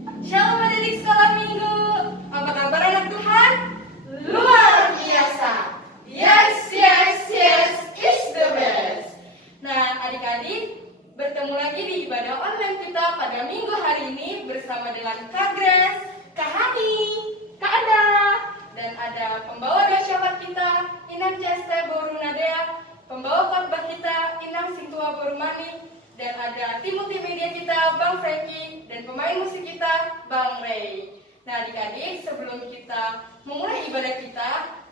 Shalom adik sekolah minggu. Apa kabar anak Tuhan? Luar biasa. Yes, it's the best. Nah, adik-adik, bertemu lagi di ibadah online kita pada minggu hari ini bersama dengan Kak Grace, Kak Hani, Kak Ada, dan ada pembawa syafaat kita, Inang Ceste Borunadea, pembawa khotbah kita, Inang Sintua Borumani, dan ada tim multimedia kita, Bang Franky, dan pemain musik kita, Bang Ray. Nah, adik-adik, sebelum kita memulai ibadah kita,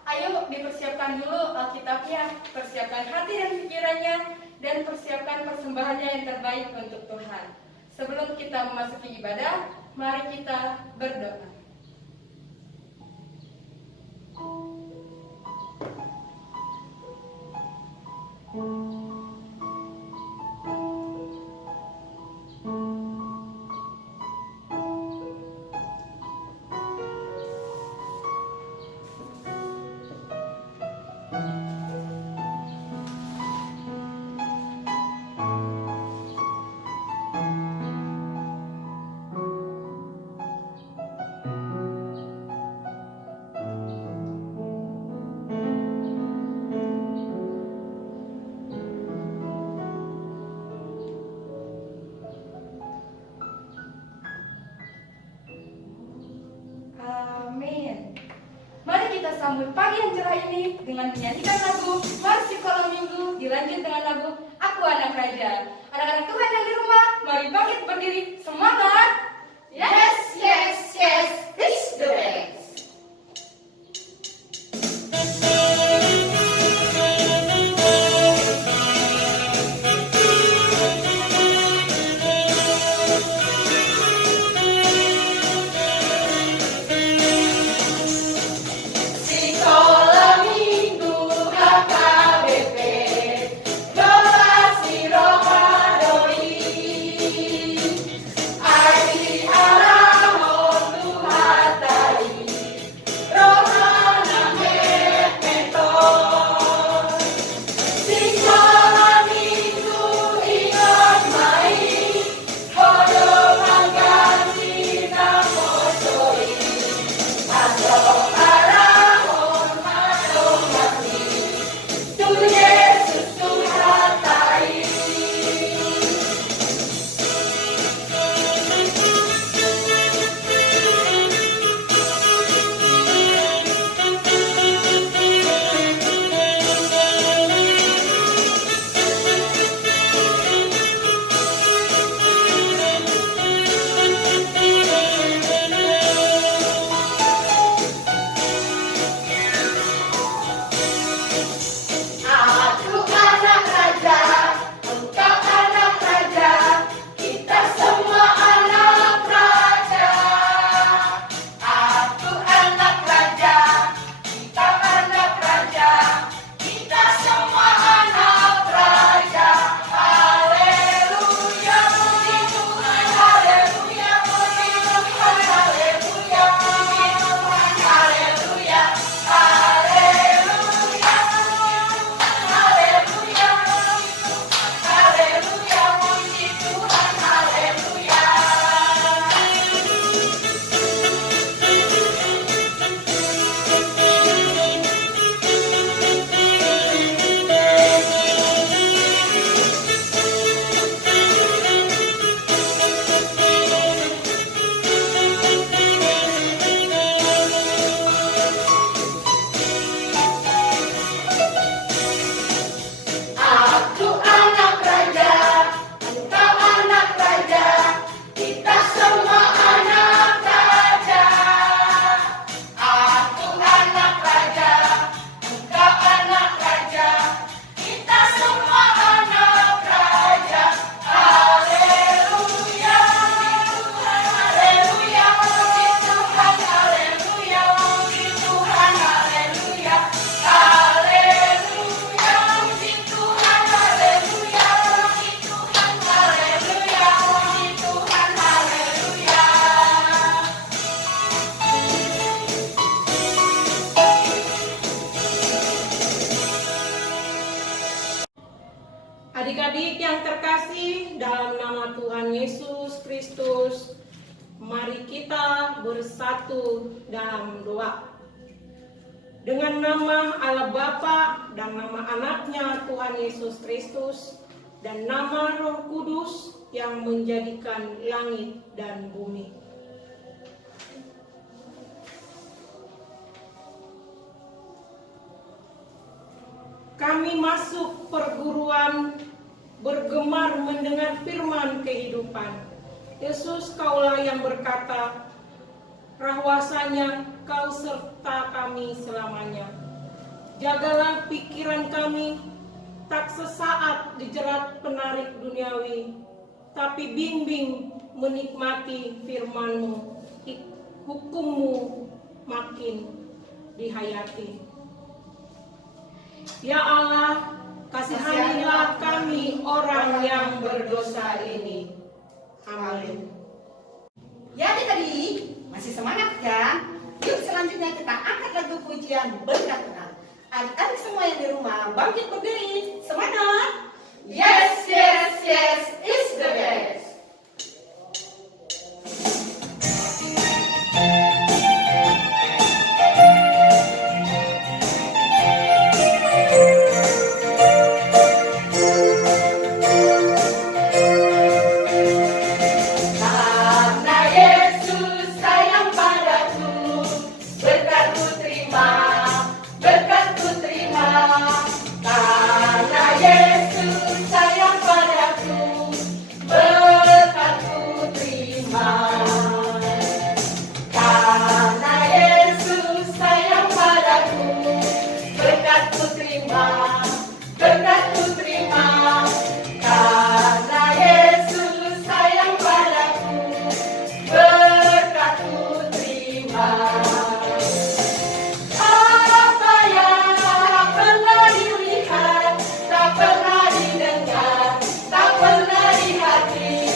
ayo dipersiapkan dulu Alkitabnya, persiapkan hati dan pikirannya, dan persiapkan persembahannya yang terbaik untuk Tuhan. Sebelum kita memasuki ibadah, mari kita berdoa. Amin. Mari kita sambut pagi yang cerah ini dengan menyanyikan lagu Mari Sekolah Minggu, dilanjut dengan lagu Aku Anak Raja. Anak-anak Tuhan yang di rumah, mari bangkit berdiri, semangat! Yes, it's the best. Sekolah Minggu HKBP, Donasi Romadoni, Adi Arahon Tuhatari, Rohana Meton. Sekolah Minggu ingat main, Hodo mangganti namosoi, Ado Arahon Madongati, Tu Yesus Tuhatai. Aku anak raja, engkau anak raja, kita semua anak raja. Aku anak raja, kita anak raja, kita semua anak raja. Haleluya, puji Tuhan, haleluya, puji Tuhan, haleluya, puji Tuhan, haleluya, haleluya. Haleluya, haleluya, puji Tuhan, haleluya. Aku anak raja, engkau anak raja, kita semua anak raja. Aku anak raja, engkau anak raja, kita semua anak raja. Haleluya, haleluya, puji Tuhan, haleluya, puji Tuhan, haleluya, haleluya, puji Tuhan, haleluya, puji Tuhan, haleluya, puji Tuhan, haleluya. Adik-adik yang terkasih dalam nama Tuhan Yesus Kristus, Mari kita bersatu dalam doa. Dengan nama Allah Bapa dan nama anaknya Tuhan Yesus Kristus dan nama Roh Kudus yang menjadikan langit dan bumi. Kami masuk perguruan bergemar mendengar firman kehidupan. Yesus, Kaulah yang berkata, rahwasanya Kau serta kami selamanya. Jagalah pikiran kami, tak sesaat dijerat penarik duniawi, tapi bimbing menikmati firman-Mu, hukum-Mu makin dihayati. Ya Allah, kasihanilah kami orang yang berdosa ini. Amin. Ya adik-adik, masih semangat kan? Yuk selanjutnya kita angkat lagu pujian berkat Tuhan. Adik-adik semua yang di rumah bangkit berdiri, semangat! Yes, yes, yes, is the best. Karena Yesus sayang padaku, berkat-Ku terima, berkat-Ku terima. Karena Yesus sayang padaku, berkat-Ku terima. Karena Yesus sayang padaku, berkat-Ku terima, berkat-Ku terima. Karena Yesus sayang padaku, berkat-Ku terima. Apa yang tak pernah dilihat, tak pernah didengar, tak pernah di hati,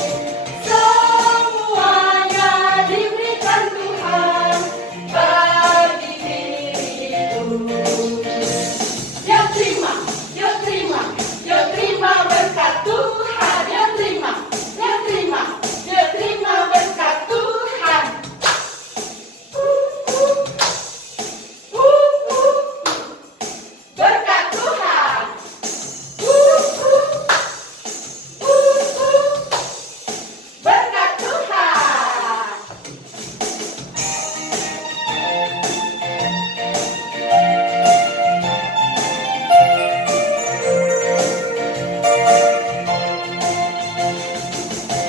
semuanya diberikan Tuhan bagi diriku. Dia terima, dia terima, dia terima berkat Tuhan, dia terima, dia terima, dia terima berkat Tuhan. Berkat Tuhan. Berkat Tuhan.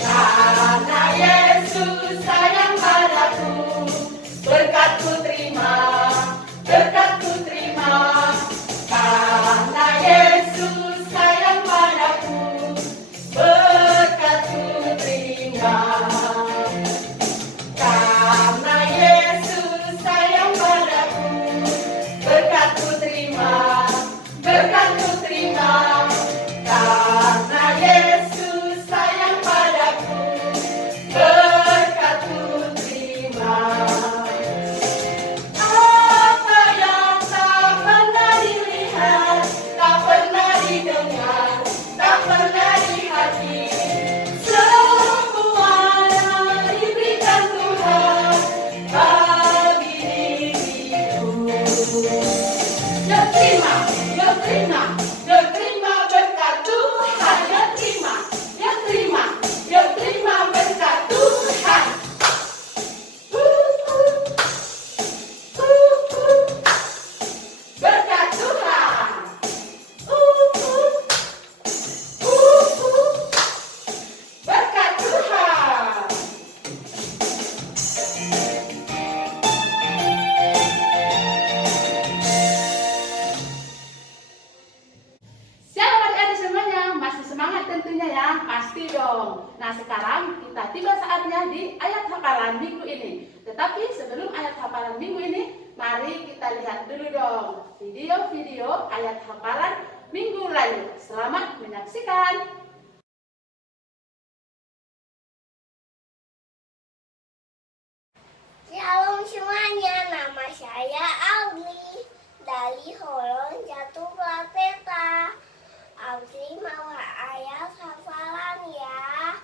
Karena Yesus sayang padaku, berkat-Ku terima, berkat-Ku terima. Karena Yesus sayang padaku, berkat-Ku terima. Karena Yesus sayang padaku, berkat-Ku terima, berkat-Ku terima. Karena Yesus sayang padaku, berkat-Ku terima. Apa yang tak pernah dilihat, tak pernah didengar, tak pernah di hati, semuanya diberikan Tuhan bagi diriku. Dia terima, dia terima, dia terima berkat Tuhan, dia terima, dia terima, dia terima berkat Tuhan. Berkat Tuhan. Berkat Tuhan. Shalom adik-adik semuanya, masih semangat tentunya ya, pasti dong. Nah sekarang kita tiba saatnya di ayat hafalan minggu ini. Tetapi sebelum ayat hafalan minggu ini, mari kita lihat dulu dong video-video ayat hafalan minggu lalu. Selamat menyaksikan. Shalom semuanya, nama saya Audrey dari Holon Jatuh Plateta. Audrey mau ayat hafalan ya.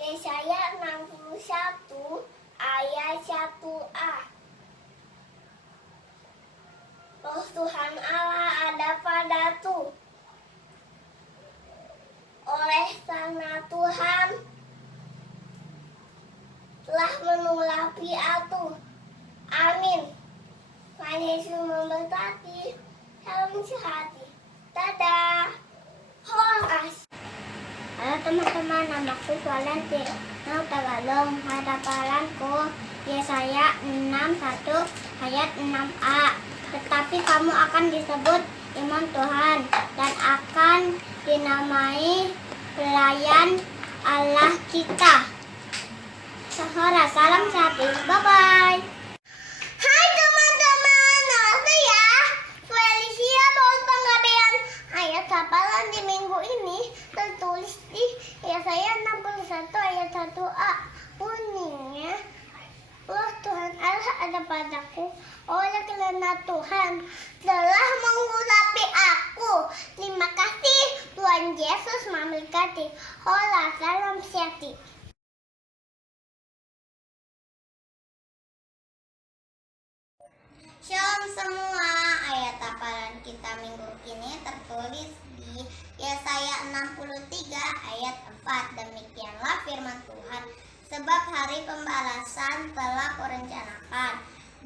Yesaya 61 telah menulapi aku. Amin. Tuhan Yesus memberkati. Salam sehati. Dadah. Horas. Halo teman-teman, namaku Valentin. Nah, Tagalog, hadapanku Yesaya 61 ayat 6a. Tetapi kamu akan disebut imam Tuhan dan akan dinamai pelayan Allah kita. Sahara, salam sehati. Bye-bye. Hai teman-teman, nama saya Felicia Paul Panggabean. Ayat hafalan di minggu ini tertulis di Yesaya 61 ayat 1a. Bunyinya, Allah Tuhan Allah ada padaku, oleh karena Tuhan telah mengurapi aku. Terima kasih, Tuhan Yesus memberkati. Hola, salam sehati. Shalom semua, ayat hafalan kita minggu ini tertulis di Yesaya 63 ayat 4. Demikianlah firman Tuhan, sebab hari pembalasan telah kurencanakan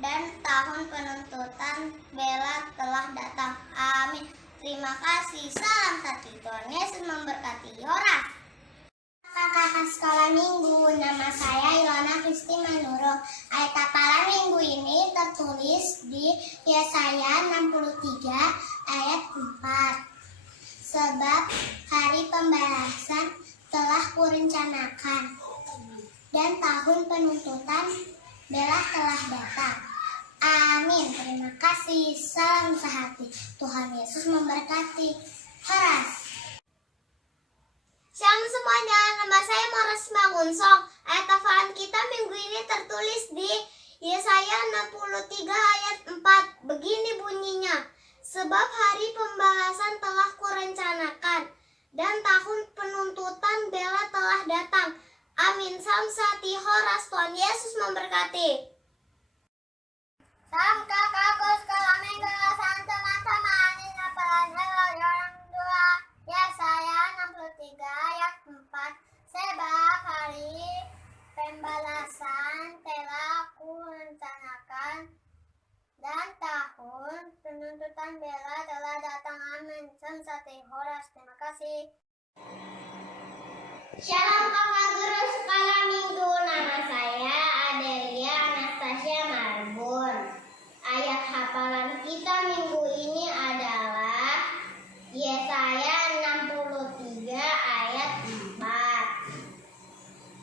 dan tahun penuntutan bela telah datang. Amin. Terima kasih. Salam satu. Tuhan Yesus memberkati. Horas. Kakak sekolah minggu, nama saya Ilona Kristi Manurung. Ayat hafalan minggu ini tertulis di Yesaya 63 ayat 4. Sebab hari pembalasan telah kurencanakan dan tahun penuntutan bela telah datang. Amin. Terima kasih. Salam sehati. Tuhan Yesus memberkati. Horas. Shalom semuanya, nama saya Moras Mangunsong. Ayat hafalan kita minggu ini tertulis di Yesaya 63 ayat 4. Begini bunyinya, sebab hari pembalasan telah kurencanakan dan tahun penuntutan bela telah datang. Amin. Salam sehati. Horas. Tuhan Yesus memberkati. Salam kakakku sekolah minggu, salam teman-teman. Ini hafalan orang tua. Yesaya 63 ayat 4. Sebab hari pembalasan telah kurencanakan dan tahun penuntutan bela telah datang. Amin. Salam sehati. Horas. Terima kasih. Shalom kakak guru sekolah minggu, nama saya Adelia Anastasia Marbun. Ayat hafalan kita minggu ini adalah Yesaya 63 ayat 4.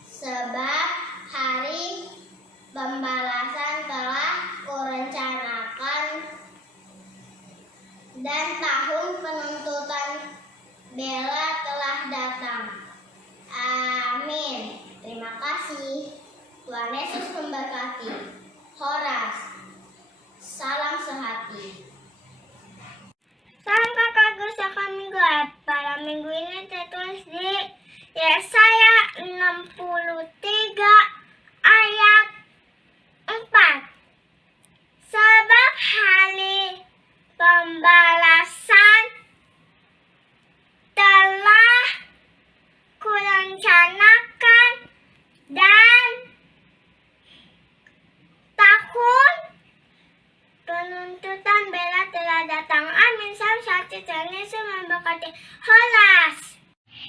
Sebab hari pembalasan telah kurencanakan dan tahun penuntutan bela telah datang. Amin. Terima kasih. Tuhan Yesus memberkati. Horas. Salam sehati. Salam kakak guru sekolah minggu. Pada minggu ini tertulis di Yesaya 63 ayat 4. Sebab hari pembalasan telah kurencanakan dan tahun penuntutan bela telah datang. Amin. Salam satu. Tuhan Yesus memberkati. Holas.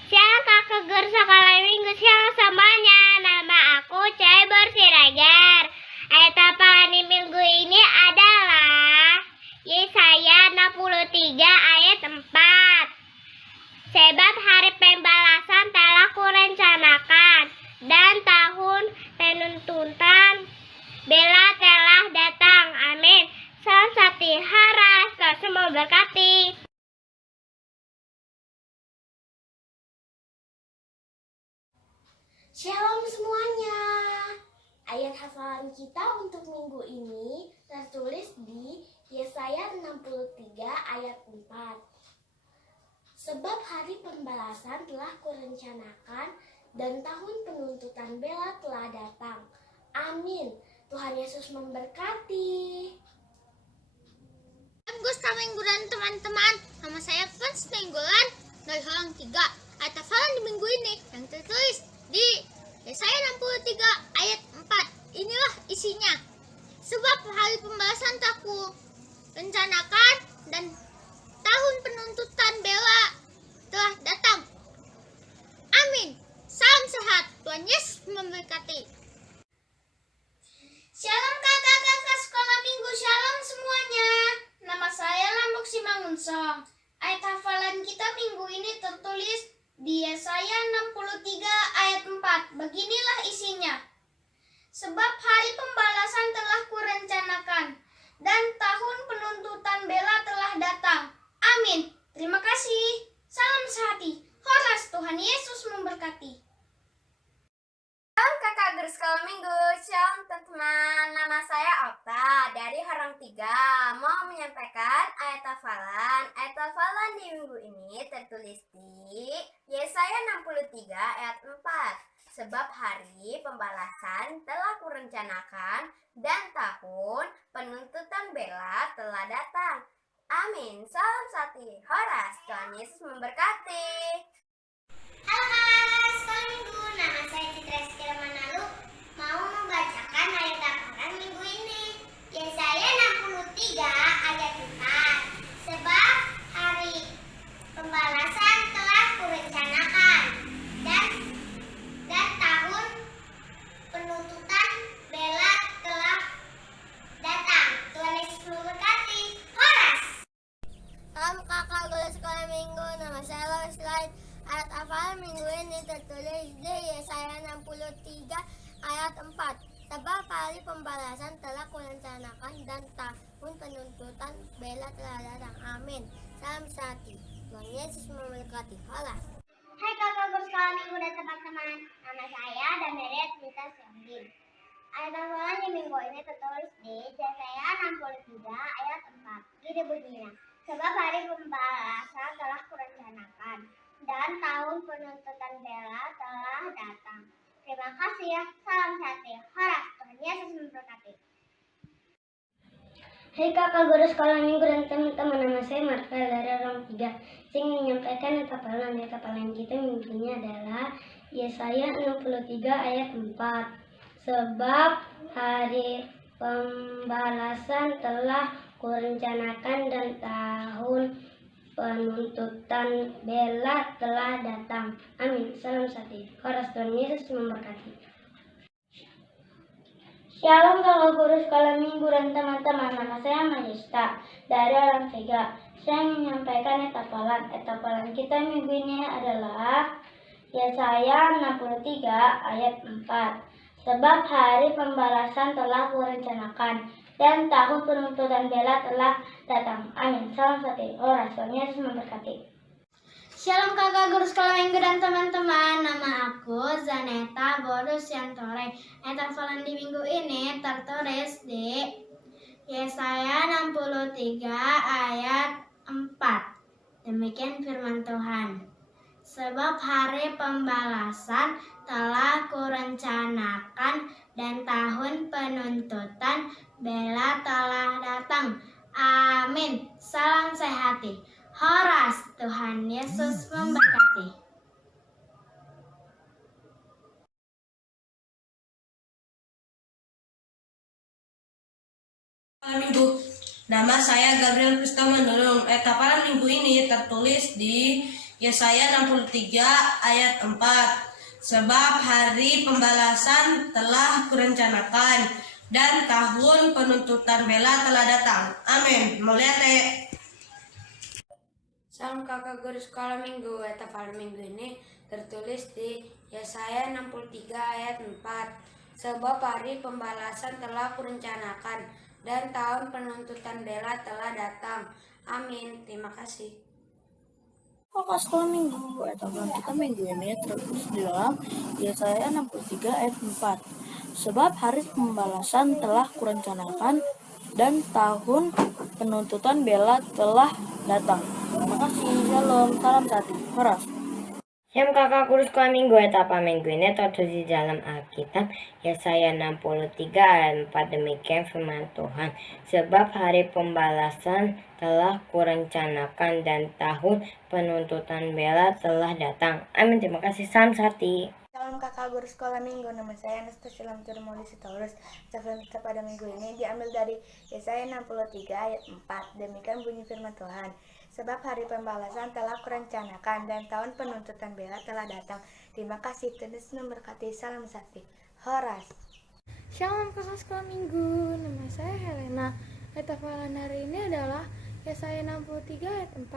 Shalom kakak guru sekolah minggu. Shalom semuanya. Nama aku Cebor Siregar. Ayat hafalan di minggu ini adalah Yesaya 63 ayat 4. Sebab hari pembalasan telah kurencanakan dan tahun penuntutan bela telah datang. Amin. Salam satu. Haras. Tuhan memberkati. Shalom semuanya. Ayat hafalan kita untuk minggu ini tertulis di Yesaya 63 ayat 4. Sebab hari pembalasan telah kurencanakan dan tahun penuntutan bela telah datang. Amin. Tuhan Yesus memberkati. Gusta Minggu dan teman-teman, nama saya Fans Minggulan dari Halang 3. Ayat hafalan di minggu ini yang tertulis di Yesaya 63 ayat 4. isinya. Sebab hari pembalasan telah ku rencanakan dan tahun penuntutan bela telah datang. Amin. Salam sehat. Tuhan Yesus memberkati. Shalom kakak-kakak sekolah minggu, shalom semuanya. Nama saya Lambok Simangunsong. Ayat hafalan kita minggu ini tertulis di Yesaya 63 ayat 4. Beginilah isinya. Sebab hari pembalasan telah kurencanakan dan tahun penuntutan bela telah datang. Amin. Terima kasih. Salam sehati. Horas, Tuhan Yesus memberkati. Shalom kakak guru sekolah minggu, shalom teman-teman. Nama saya Okta dari Harang 3. Mau menyampaikan ayat hafalan. Ayat hafalan di minggu ini tertulis di Yesaya 63 ayat 4. Sebab hari pembalasan telah kurencanakan dan tahun penuntutan bela telah datang. Amin. Salam sati. Horas. Tuhan Yesus memberkati. Halo kakak sekolah minggu, nama saya Citra Sekira Manalu. Mau membacakan ayat hafalan minggu ini. Yesaya 63 ayat 4. Sebab hari pembalasan telah kurencanakan dan tahun penuntutan bela telah datang. Tuhan Yesus memberkati. Horas. Salam kakak guru sekolah minggu, nama saya Lois Light. Ayat hafalan minggu ini tertulis di Yesaya 63 ayat 4. Sebab hari pembalasan telah kurencanakan dan tahun penuntutan bela telah datang. Amin. Salam sehati. Tuhan Yesus memberkati. Horas. Hai kakak guru sekolah minggu dan teman-teman. Nama saya Damiret Rita Siamdin. Ayat hafalan di minggu ini tertulis di Yesaya 63 ayat 4. Gini bunyinya. Sebab hari pembalasan telah kurencanakan dan tahun penuntutan bela telah datang. Terima kasih ya. Salam sehati. Horas. Tuhan Yesus memberkati. Hai kakak guru sekolah minggu dan teman-teman, nama saya Marta dari Harang 3. Saya ingin menyampaikan ayat hafalan kita minggu ini adalah Yesaya 63 ayat 4. Sebab hari pembalasan telah kurencanakan dan tahun penuntutan bela telah datang. Amin. Salam sati. Horas. Tuhan Yesus memberkati. Shalom kakak guru sekolah minggu dan teman-teman, nama saya Majesta dari Harang 3. Saya ingin menyampaikan ayat hafalan kita minggu ini adalah Yesaya 63 ayat 4. Sebab hari pembalasan telah kurencanakan dan tahun penuntutan bela telah datang. Amin. Salam satu. Horas. Tuhan Yesus memberkati. Shalom kakak guru sekolah minggu dan teman-teman. Nama aku Zaneta Borus Yantore. Ayat hafalan di minggu ini tertulis di Yesaya 63 ayat 4. Demikian firman Tuhan. Sebab hari pembalasan telah kurencanakan dan tahun penuntutan bela telah datang. Amin. Salam sehati. Horas. Tuhan Yesus memberkati. Minggu. Nama saya Gabriel Krista Manurung. Ayat hafalan minggu ini tertulis di Yesaya 63 ayat 4. Sebab hari pembalasan telah kurencanakan dan tahun penuntutan bela telah datang. Amin. Melihat Salam kakak guru sekolah minggu. Ayat hafalan minggu ini tertulis di Yesaya 63 ayat 4. Sebab hari pembalasan telah kurencanakan dan tahun penuntutan bela telah datang. Amin. Terima kasih. Kakak sekolah minggu. Ayat hafalan kita minggu ini tertulis di dalam Yesaya 63 ayat 4. Sebab hari pembalasan telah kurencanakan dan tahun penuntutan bela telah datang. Terima kasih. Shalom. Salam satu. Horas. Shalom kakak guru sekolah minggu. Ayat apa minggu ini tertulis di dalam Alkitab Yesaya 63 ayat 4. Demikian firman Tuhan. Sebab hari pembalasan telah kurencanakan dan tahun penuntutan bela telah datang. Amin. Terima kasih. Salam sati. Salam kakak Guru Sekolah Minggu. Nama saya Anastasia Lamtur Maulisitorus. Catatan kita pada minggu ini diambil dari Yesaya 63 ayat 4. Demikian bunyi firman Tuhan. Sebab hari pembalasan telah kurencanakan dan tahun penuntutan bela telah datang. Terima kasih. Tuhan Yesus memberkati. Salam sakti. Horas. Shalom kakak sekolah minggu. Nama saya Helena. Ayat hafalan hari ini adalah Yesaya 63 ayat 4.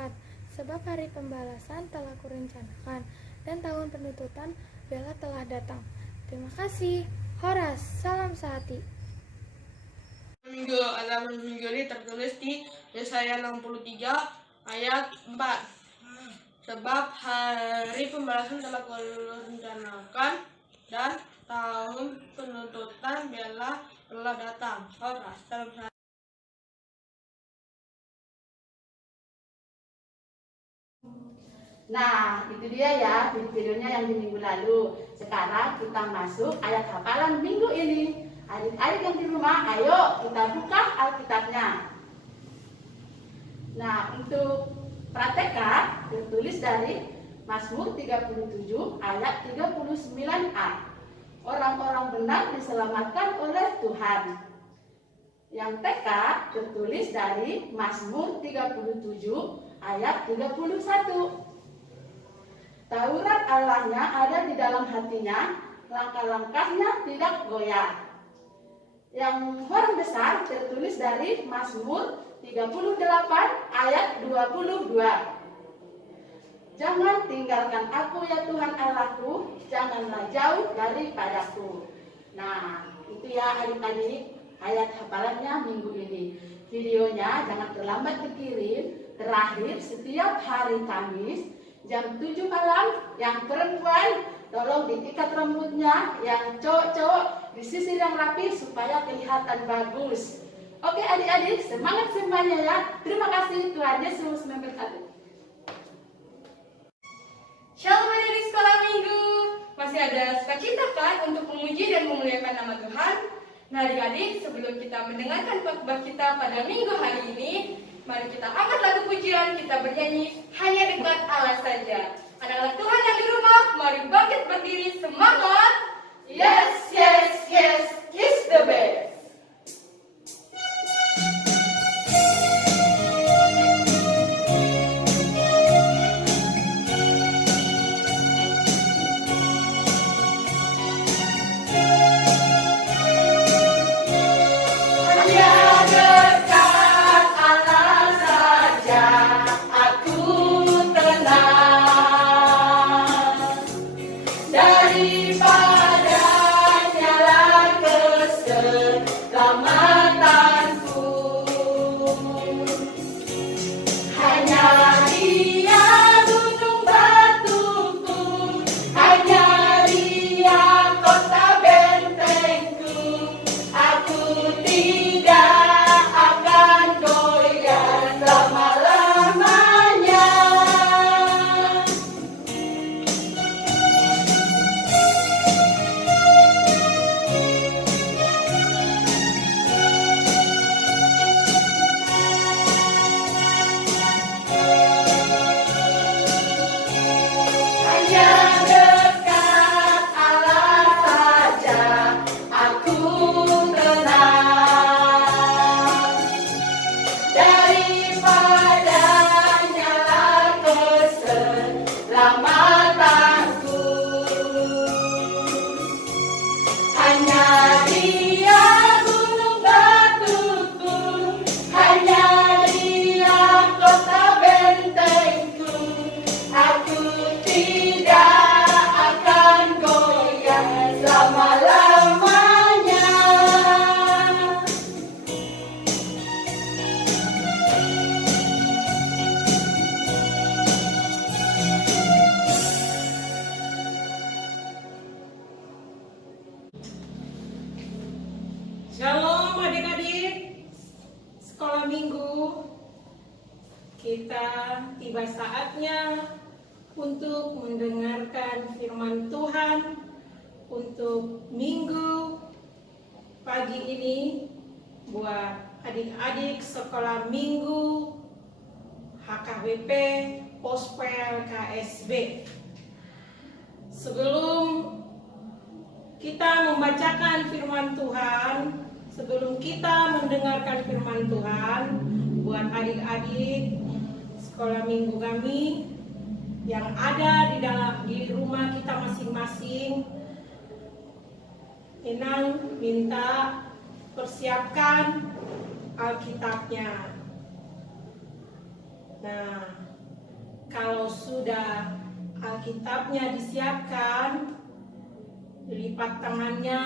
Sebab hari pembalasan telah kurencanakan dan tahun penuntutan bela telah datang. Terima kasih. Horas. Salam sehati. Minggu halaman minggu ini tertulis di Yesaya 63 ayat 4. Sebab hari pembalasan telah kurencanakan dan tahun penuntutan bela telah datang. Horas. Salam sehati. Nah, itu dia ya videonya yang di minggu lalu. Sekarang kita masuk ayat hafalan minggu ini. Adik-adik yang di rumah, ayo kita buka Alkitabnya. Nah, untuk praktekkan tertulis dari Mazmur 37 ayat 39a. Orang-orang benar diselamatkan oleh Tuhan. Yang TK tertulis dari Mazmur 37 ayat 31. Taurat Allahnya ada di dalam hatinya, langkah-langkahnya tidak goyah. Yang huruf besar tertulis dari Mazmur 38 ayat 22. Jangan tinggalkan aku ya Tuhan Allahku, janganlah jauh daripadaku. Nah, itu ya adik-adik ayat hafalannya minggu ini. Videonya jangan terlambat dikirim. Terakhir setiap hari Kamis jam 7 malam, yang perempuan tolong diikat rambutnya, yang cowok-cowok disisir yang rapi supaya kelihatan bagus. Oke adik-adik, semangat semuanya ya. Terima kasih, Tuhan Yesus memberkati. Shalom adik-adik sekolah minggu. Masih ada sukacita kan untuk memuji dan memuliakan nama Tuhan? Nah adik-adik, sebelum kita mendengarkan khotbah kita pada minggu hari ini, mari kita angkat lagu pujian, kita bernyanyi hanya dekat Allah saja. Anak-anak Tuhan yang di rumah, mari bangkit berdiri, semangat. Yes, yes, yes, is the best. Shalom adik-adik sekolah minggu. Kita tiba saatnya untuk mendengarkan firman Tuhan untuk minggu pagi ini buat adik-adik sekolah minggu HKBP Pospel KSB. Sebelum kita membacakan firman Tuhan, sebelum kita mendengarkan firman Tuhan, buat adik-adik sekolah minggu kami yang ada di rumah kita masing-masing, Inang minta persiapkan Alkitabnya. Nah, kalau sudah Alkitabnya disiapkan, lipat tangannya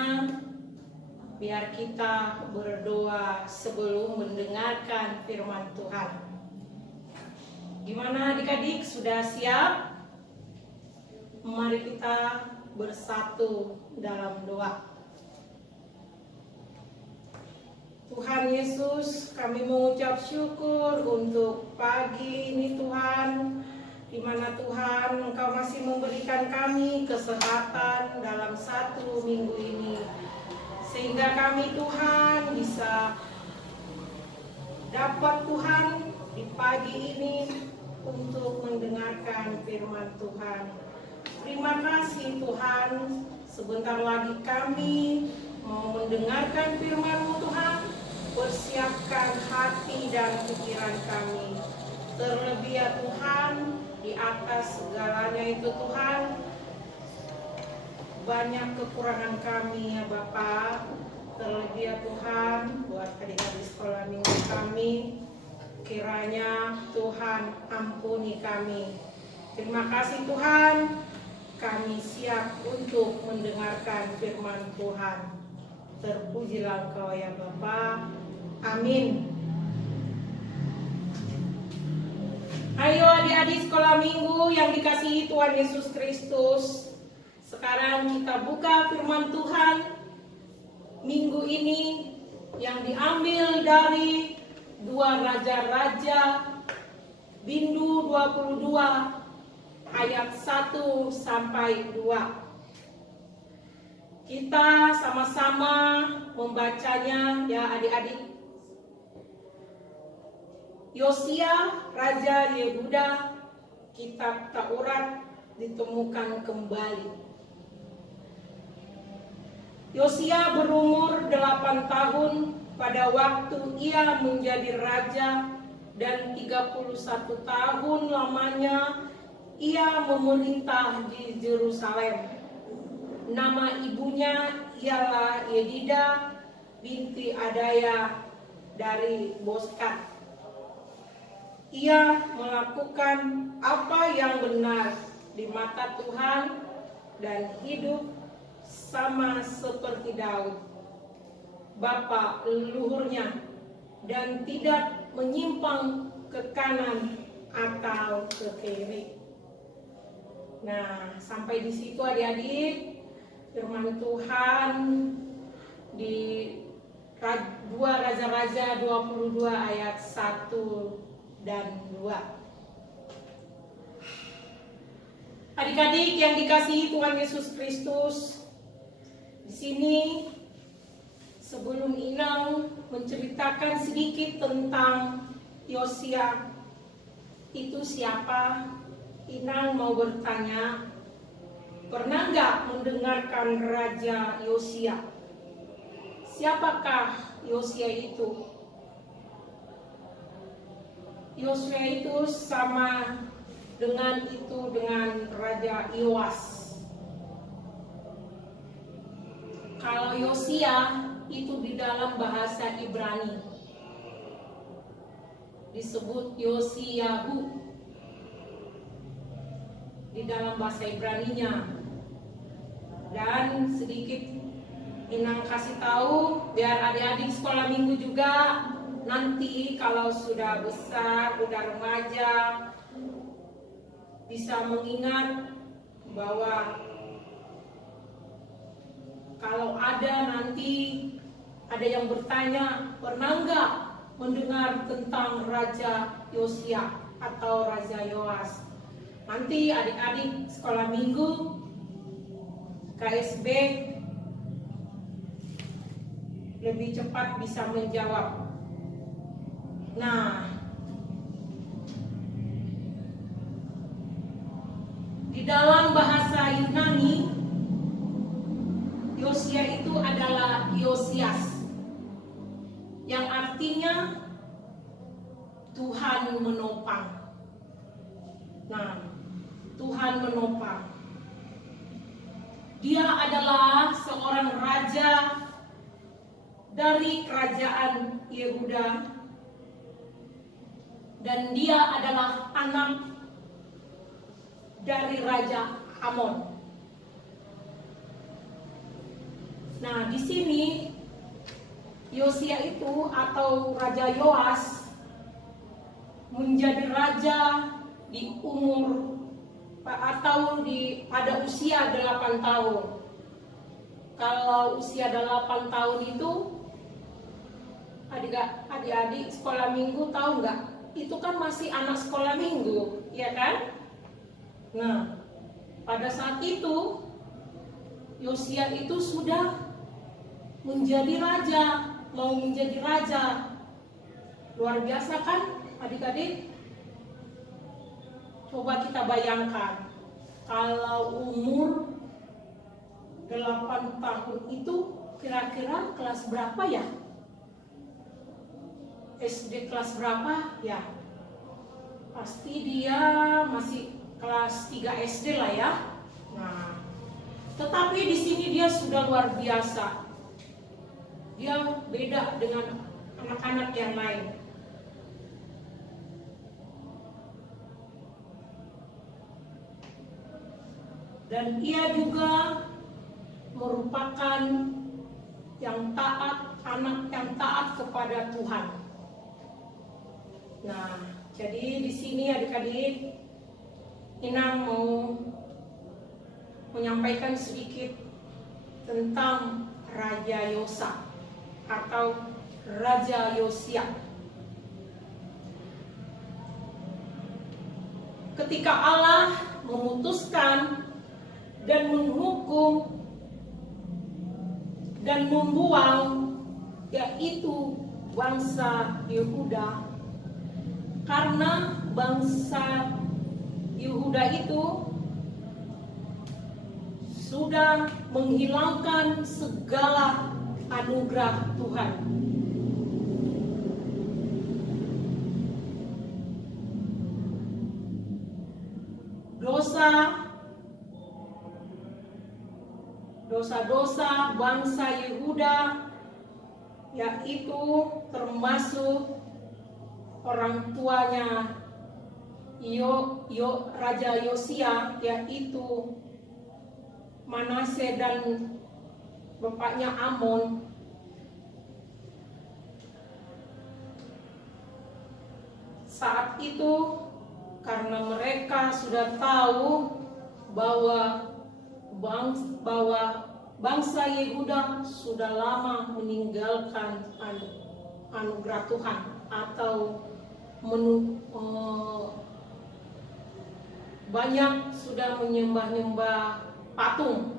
biar kita berdoa sebelum mendengarkan firman Tuhan. Gimana adik-adik, sudah siap? Mari kita bersatu dalam doa. Tuhan Yesus, kami mengucap syukur untuk pagi ini Tuhan, di mana Tuhan Engkau masih memberikan kami kesehatan dalam satu minggu ini, sehingga kami Tuhan bisa dapat Tuhan di pagi ini untuk mendengarkan firman Tuhan. Terima kasih Tuhan, sebentar lagi kami mau mendengarkan firman-Mu Tuhan. Persiapkan hati dan pikiran kami. Terlebih ya Tuhan, di atas segalanya itu Tuhan, banyak kekurangan kami ya Bapa. Terlebih ya Tuhan, buat adik-adik sekolah minggu kami, kiranya Tuhan ampuni kami. Terima kasih Tuhan, kami siap untuk mendengarkan firman Tuhan. Terpujilah Engkau ya Bapa. Amin. Ayo adik-adik sekolah minggu yang dikasihi Tuhan Yesus Kristus, sekarang kita buka firman Tuhan minggu ini yang diambil dari 2 Raja-Raja Bindu 22 ayat 1 sampai 2. Kita sama-sama membacanya ya adik-adik. Yosia, Raja Yehuda, kitab Taurat ditemukan kembali. Yosia berumur 8 tahun pada waktu ia menjadi raja, dan 31 tahun lamanya ia memerintah di Yerusalem. Nama ibunya ialah Yedida binti Adaya dari Boskat. Ia melakukan apa yang benar di mata Tuhan dan hidup sama seperti Daud, bapa leluhurnya, dan tidak menyimpang ke kanan atau ke kiri. Nah, sampai di situ adik-adik firman Tuhan di 2 Raja-Raja 22 ayat 1 dan 2. Adik-adik yang dikasihi Tuhan Yesus Kristus, di sini sebelum Inang menceritakan sedikit tentang Yosia itu siapa, Inang mau bertanya, pernah nggak mendengarkan Raja Yosia? Siapakah Yosia itu? Yosia itu sama dengan Raja Yoas. Kalau Yosia itu di dalam bahasa Ibrani disebut Yosiyahu di dalam bahasa Ibraninya. Dan sedikit Inang kasih tahu biar adik-adik sekolah minggu juga nanti kalau sudah besar, udah remaja, bisa mengingat bahwa kalau ada nanti ada yang bertanya, pernah nggak mendengar tentang Raja Yosia atau Raja Yoas? Nanti adik-adik sekolah minggu KSB lebih cepat bisa menjawab. Nah, di dalam bahasa Yunani, Yosia itu adalah Yosias, yang artinya Tuhan menopang. Nah, Tuhan menopang. Dia adalah seorang raja dari kerajaan Yehuda, dan dia adalah anak dari Raja Amon. Nah, di sini Yosia itu atau Raja Yoas menjadi raja di umur atau pada usia 8 tahun. Kalau usia 8 tahun itu, adik-adik sekolah minggu tahu nggak? Itu kan masih anak sekolah minggu, ya kan? Nah, pada saat itu Yosia itu sudah menjadi raja, mau menjadi raja. Luar biasa kan adik-adik? Coba kita bayangkan, kalau umur 8 tahun itu kira-kira kelas berapa ya? SD kelas berapa ya? Pasti dia masih kelas 3 SD lah ya. Nah, tetapi di sini dia sudah luar biasa. Dia beda dengan anak-anak yang lain. Dan ia juga merupakan yang taat, anak yang taat kepada Tuhan. Nah, jadi di sini adik-adik, Inang mau menyampaikan sedikit tentang Raja Yosa atau Raja Yosia. Ketika Allah memutuskan dan menghukum dan membuang yaitu bangsa Yehuda, karena bangsa Yehuda itu sudah menghilangkan segala anugerah Tuhan. Dosa-dosa bangsa Yehuda yaitu termasuk orang tuanya Raja Yosia, yaitu Manase dan bapaknya Amon. Saat itu karena mereka sudah tahu bahwa bangsa Yehuda sudah lama meninggalkan anugerah Tuhan atau banyak sudah menyembah-nyembah patung.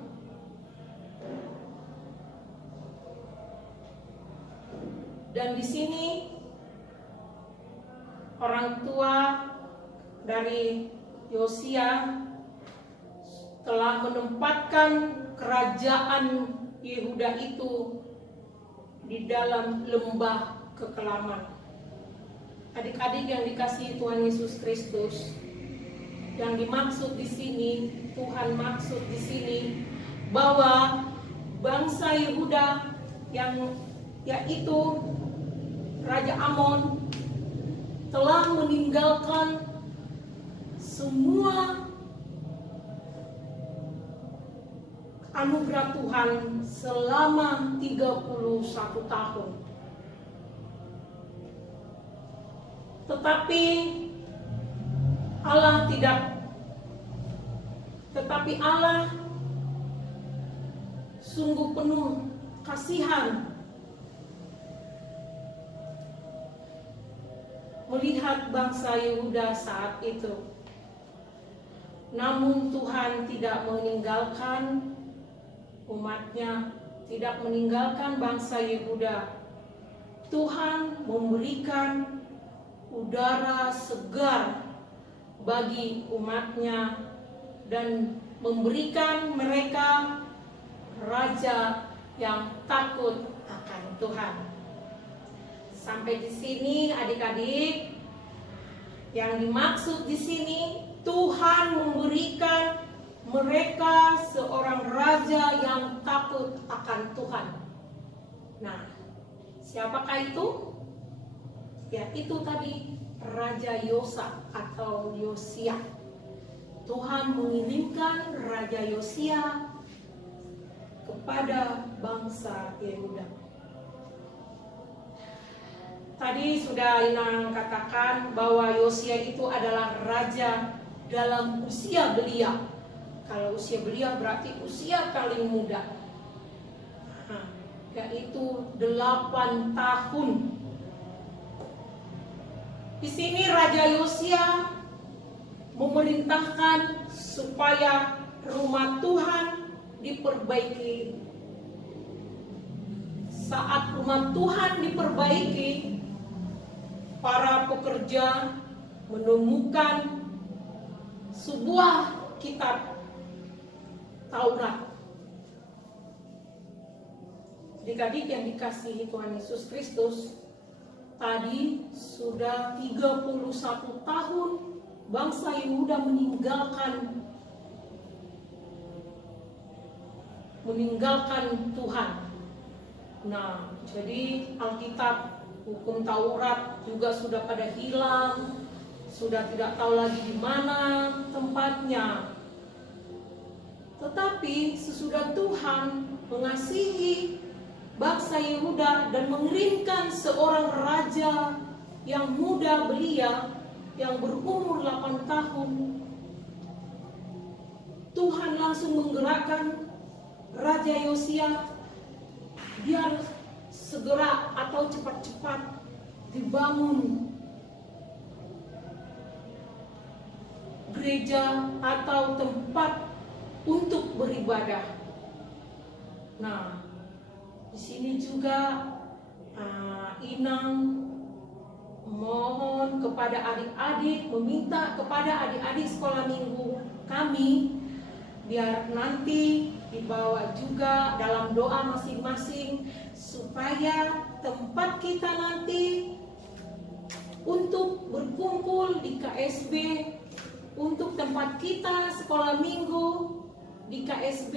Dan di sini orang tua dari Yosia telah menempatkan kerajaan Yehuda itu di dalam lembah kekelaman. Adik-adik yang dikasihi Tuhan Yesus Kristus, yang dimaksud di sini, Tuhan maksud di sini bahwa bangsa Yehuda yang yaitu Raja Amon telah meninggalkan semua anugerah Tuhan selama 31 tahun. Tetapi Allah sungguh penuh kasihan melihat bangsa Yehuda saat itu. Namun Tuhan tidak meninggalkan umatnya, tidak meninggalkan bangsa Yehuda. Tuhan memberikan udara segar bagi umatnya dan memberikan mereka raja yang takut akan Tuhan. Sampai di sini adik-adik, yang dimaksud di sini Tuhan memberikan mereka seorang raja yang takut akan Tuhan. Nah, siapakah itu? Ya, itu tadi Raja Yosa atau Yosia. Tuhan mengirimkan Raja Yosia kepada bangsa Yehuda. Tadi sudah Inang katakan bahwa Yosia itu adalah raja dalam usia belia. Kalau usia belia berarti usia paling muda, yaitu 8 tahun. Di sini Raja Yosia memerintahkan supaya rumah Tuhan diperbaiki. Saat rumah Tuhan diperbaiki, para pekerja menemukan sebuah kitab Taurat. Adik-adik yang dikasihi Tuhan Yesus Kristus, tadi sudah 31 tahun bangsa Yehuda meninggalkan Tuhan. Nah, jadi Alkitab, hukum Taurat juga sudah pada hilang, sudah tidak tahu lagi di mana tempatnya. Tetapi sesudah Tuhan mengasihi bangsa Yehuda dan mengirimkan seorang raja yang muda belia, yang berumur 8 tahun, Tuhan langsung menggerakkan Raja Yosia biar segera atau cepat-cepat dibangun gereja atau tempat untuk beribadah. Nah, di sini juga Inang mohon kepada adik-adik, meminta kepada adik-adik sekolah minggu kami, biar nanti dibawa juga dalam doa masing-masing, supaya tempat kita nanti untuk berkumpul di KSB, untuk tempat kita sekolah minggu di KSB,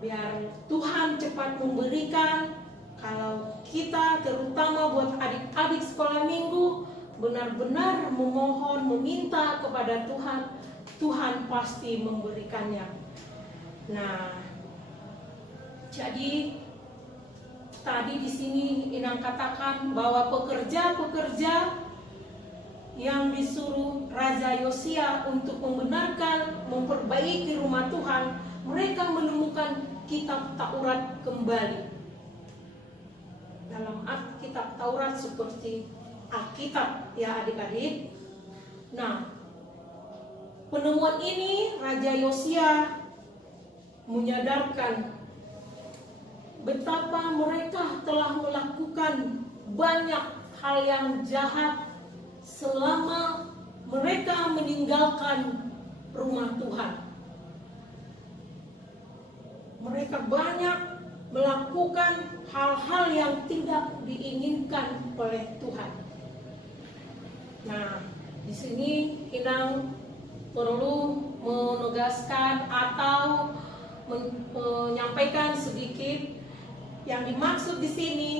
biar Tuhan cepat memberikan. Kalau kita terutama buat adik-adik sekolah minggu benar-benar memohon, meminta kepada Tuhan, Tuhan pasti memberikannya. Nah, jadi tadi di sini Inang katakan bahwa pekerja-pekerja yang disuruh Raja Yosia untuk membenarkan, memperbaiki rumah Tuhan, mereka menemukan kitab Taurat kembali. Dalam kitab Taurat seperti Alkitab, ya adik-adik. Nah, penemuan ini Raja Yosia menyadarkan betapa mereka telah melakukan banyak hal yang jahat selama mereka meninggalkan rumah Tuhan. Mereka banyak melakukan hal-hal yang tidak diinginkan oleh Tuhan. Nah, di sini Inang perlu menegaskan atau menyampaikan sedikit yang dimaksud di sini,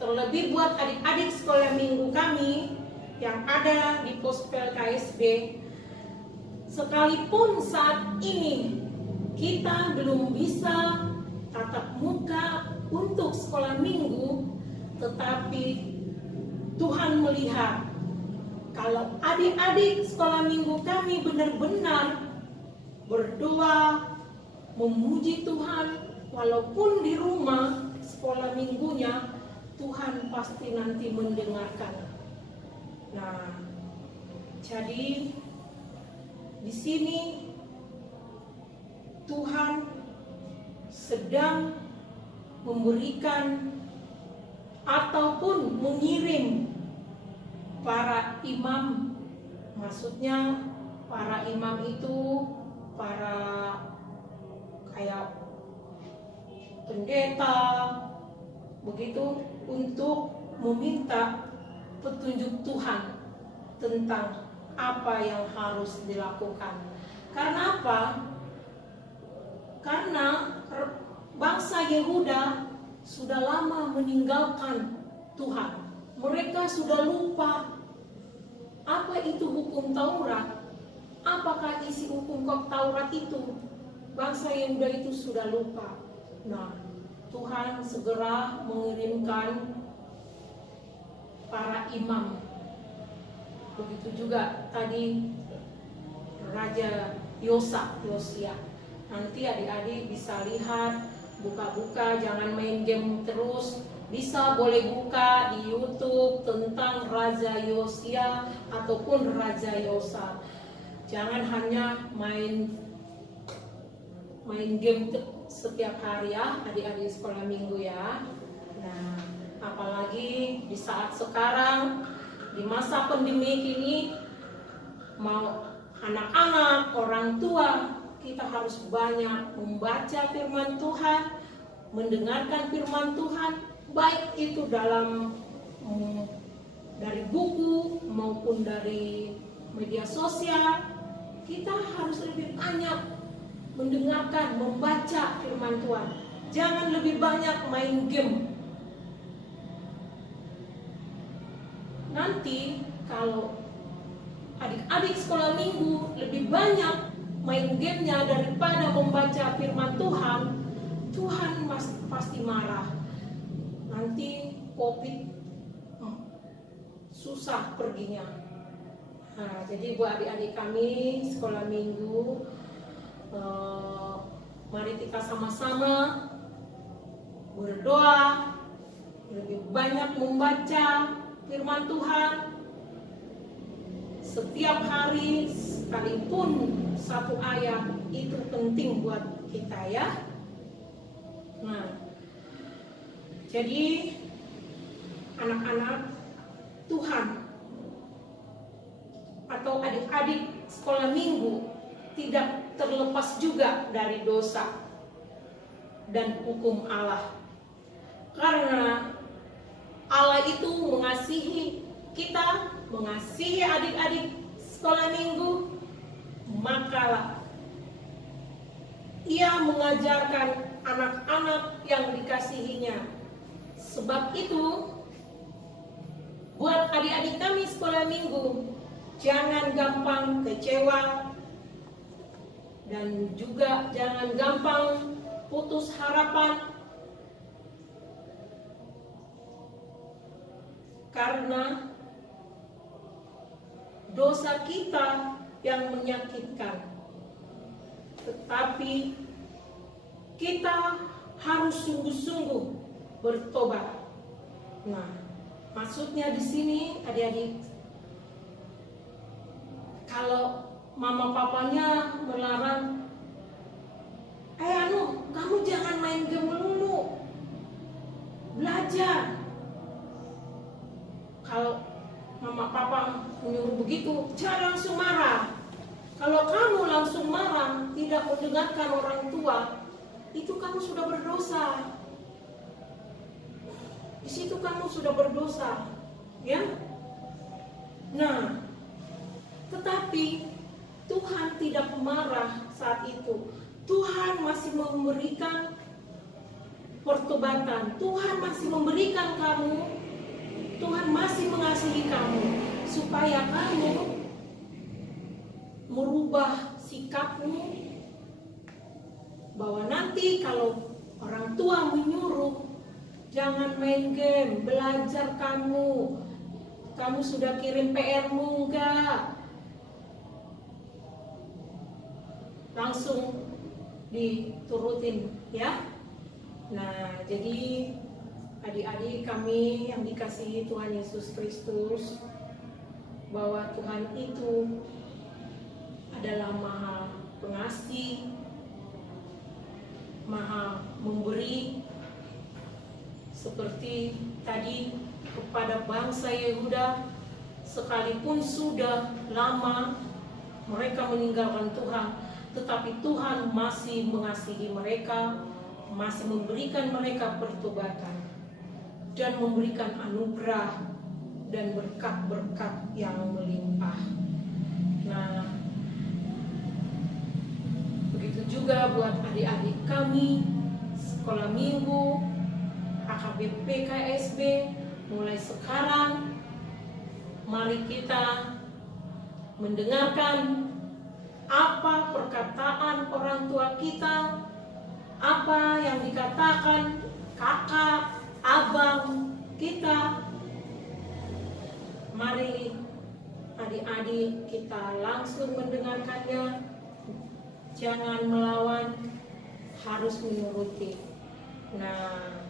terlebih buat adik-adik sekolah minggu kami yang ada di Pospel KSB. Sekalipun saat ini kita belum bisa tatap muka untuk sekolah minggu, tetapi Tuhan melihat kalau adik-adik sekolah minggu kami benar-benar berdoa, memuji Tuhan, walaupun di rumah sekolah minggunya, Tuhan pasti nanti mendengarkan. Nah, jadi di sini Tuhan sedang memberikan ataupun mengirim para imam, maksudnya para imam itu para kayak pendeta, begitu, untuk meminta petunjuk Tuhan tentang apa yang harus dilakukan. Karena apa? Karena bangsa Yehuda sudah lama meninggalkan Tuhan. Mereka sudah lupa apa itu hukum Taurat. Apakah isi hukum Taurat itu? Bangsa Yehuda itu sudah lupa. Nah, Tuhan segera mengirimkan para imam. Begitu juga tadi Raja Yosia. Nanti adik-adik bisa lihat, buka-buka, jangan main game terus. Bisa boleh buka di YouTube tentang Raja Yosia ataupun Raja Yosa. Jangan hanya main game setiap hari ya, adik-adik sekolah minggu ya. Nah, apalagi di saat sekarang, di masa pandemi ini, mau anak-anak, orang tua, kita harus banyak membaca firman Tuhan, mendengarkan firman Tuhan, baik itu dalam dari buku maupun dari media sosial. Kita harus lebih banyak mendengarkan, membaca firman Tuhan. Jangan lebih banyak main game. Nanti kalau adik-adik sekolah minggu lebih banyak main gamenya daripada membaca firman Tuhan, Tuhan pasti marah. Nanti COVID susah perginya. Nah, jadi buat adik-adik kami sekolah minggu, mari kita sama-sama berdoa, lebih banyak membaca firman Tuhan setiap hari, sekalipun satu ayat itu penting buat kita ya. Nah, jadi anak-anak Tuhan atau adik-adik sekolah minggu tidak terlepas juga dari dosa dan hukum Allah. Karena Allah itu mengasihi kita, mengasihi adik-adik sekolah minggu, maka Ia mengajarkan anak-anak yang dikasihinya. Sebab itu, buat adik-adik kami sekolah minggu, jangan gampang kecewa dan juga jangan gampang putus harapan. Karena dosa kita yang menyakitkan, tetapi kita harus sungguh-sungguh bertobat. Nah, maksudnya di sini adik-adik, kalau mama papanya melarang, kamu jangan main game dulu, belajar. Kalau mama papa menyuruh begitu, jangan langsung marah. Kalau kamu langsung marah, tidak mendengarkan orang tua, itu kamu sudah berdosa. Di situ kamu sudah berdosa, ya. Nah, tetapi Tuhan tidak marah saat itu. Tuhan masih memberikan pertobatan. Tuhan masih memberikan kamu, Tuhan masih mengasihi kamu, supaya kamu merubah sikapmu, bahwa nanti kalau orang tua menyuruh, jangan main game, belajar kamu. Kamu sudah kirim PR-mu enggak? Langsung diturutin ya. Nah, jadi adik-adik kami yang dikasihi Tuhan Yesus Kristus, bahwa Tuhan itu adalah Maha Pengasih, Maha Memberi, seperti tadi kepada bangsa Yehuda, sekalipun sudah lama mereka meninggalkan Tuhan, tetapi Tuhan masih mengasihi mereka, masih memberikan mereka pertobatan dan memberikan anugerah dan berkat-berkat yang melimpah. Nah, begitu juga buat adik-adik kami sekolah minggu HKBP KSB. Mulai sekarang mari kita mendengarkan apa perkataan orang tua kita, apa yang dikatakan kakak, abang kita. Mari adik-adik kita langsung mendengarkannya, jangan melawan, harus menuruti. Nah,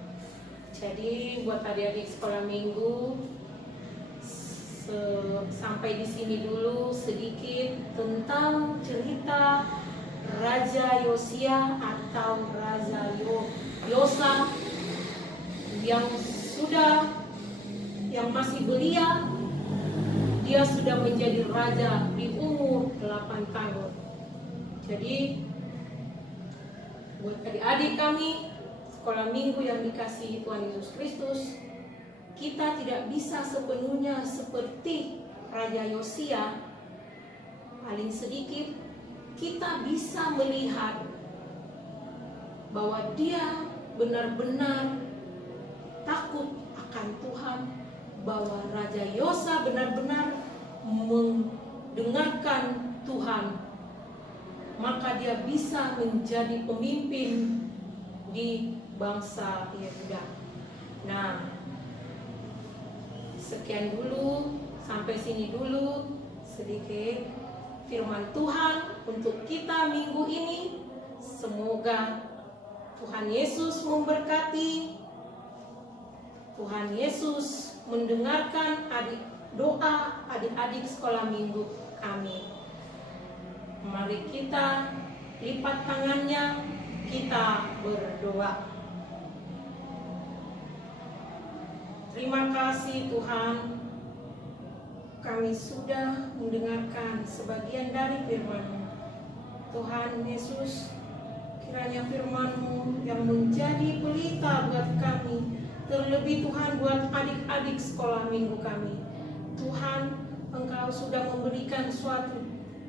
jadi buat adik-adik sekolah minggu, sampai di sini dulu sedikit tentang cerita Raja Yosia atau Raja Yosa yang masih belia. Dia sudah menjadi raja di umur 8 tahun. Jadi buat adik-adik kami sekolah minggu yang dikasihi Tuhan Yesus Kristus, kita tidak bisa sepenuhnya seperti Raja Yosia. Paling sedikit kita bisa melihat bahwa dia benar-benar takut akan Tuhan, bahwa Raja Yosa benar-benar mendengarkan Tuhan, maka dia bisa menjadi pemimpin di bangsa Yehuda. Nah, sekian dulu, sampai sini dulu sedikit firman Tuhan untuk kita minggu ini. Semoga Tuhan Yesus memberkati, Tuhan Yesus mendengarkan doa adik-adik sekolah minggu kami. Mari kita lipat tangannya, kita berdoa. Terima kasih Tuhan, kami sudah mendengarkan sebagian dari firman-Mu. Tuhan Yesus, kiranya firman-Mu yang menjadi pelita buat kami, terlebih Tuhan buat adik-adik sekolah minggu kami. Tuhan, Engkau sudah memberikan suatu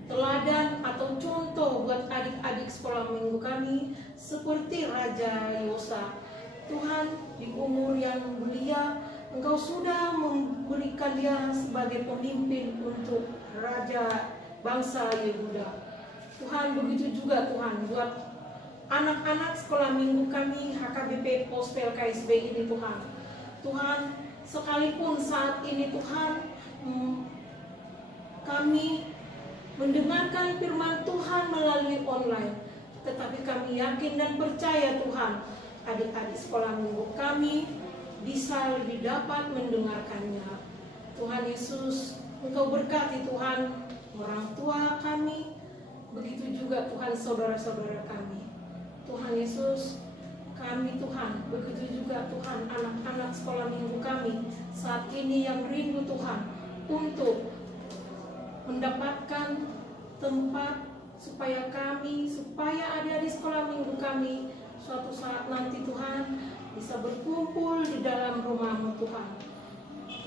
teladan atau contoh buat adik-adik sekolah minggu kami seperti Raja Yosa. Tuhan, di umur yang belia, Engkau sudah memberikan dia sebagai pemimpin untuk raja bangsa Yehuda. Tuhan, begitu juga Tuhan buat anak-anak sekolah minggu kami HKBP Pospel KSB ini Tuhan. Tuhan, sekalipun saat ini Tuhan kami mendengarkan firman Tuhan melalui online, tetapi kami yakin dan percaya Tuhan, adik-adik sekolah minggu kami bisa lebih dapat mendengarkannya. Tuhan Yesus, Engkau berkati Tuhan orang tua kami, begitu juga Tuhan saudara-saudara kami. Tuhan Yesus, kami Tuhan, begitu juga Tuhan anak-anak sekolah minggu kami saat ini yang rindu Tuhan untuk mendapatkan tempat supaya adik-adik sekolah minggu kami suatu saat nanti Tuhan bisa berkumpul di dalam rumah-Mu Tuhan.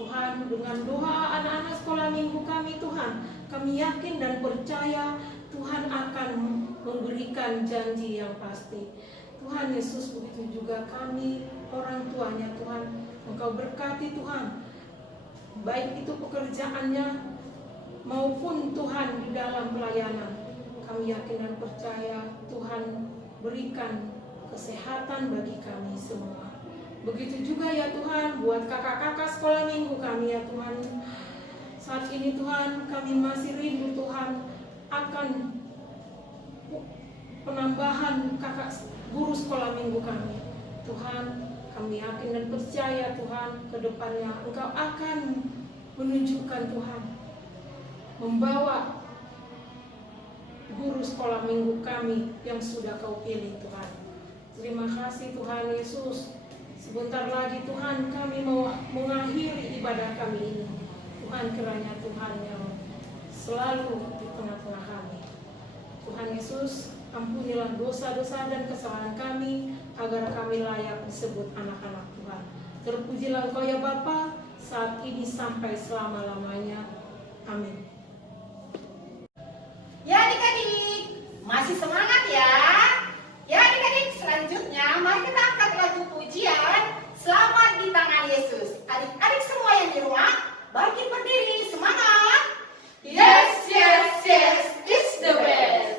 Tuhan, dengan doa anak-anak sekolah minggu kami Tuhan, kami yakin dan percaya Tuhan akan memberikan janji yang pasti. Tuhan Yesus, begitu juga kami orang tuanya Tuhan, Engkau berkati Tuhan, baik itu pekerjaannya maupun Tuhan di dalam pelayanan. Kami yakin dan percaya Tuhan berikan kesehatan bagi kami semua. Begitu juga ya Tuhan buat kakak-kakak sekolah minggu kami ya Tuhan. Saat ini Tuhan kami masih rindu Tuhan akan penambahan kakak guru sekolah minggu kami. Tuhan, kami yakin dan percaya Tuhan ke depannya Engkau akan menunjukkan Tuhan, membawa guru sekolah minggu kami yang sudah Kau pilih Tuhan. Terima kasih Tuhan Yesus. Sebentar lagi Tuhan kami mau mengakhiri ibadah kami ini. Tuhan, kiranya Tuhan yang selalu di tengah-tengah kami. Tuhan Yesus, ampunilah dosa-dosa dan kesalahan kami. agar kami layak disebut anak-anak Tuhan. Terpujilah Engkau ya Bapa, saat ini sampai selama-lamanya. Amin. Ya adik-adik, masih semangat ya? Ya adik-adik, selanjutnya mari kita angkat lagu pujian Selamat di Tangan Yesus. Adik-adik semua yang di rumah, bangkit berdiri, semangat. Yes, yes, yes, it's the best.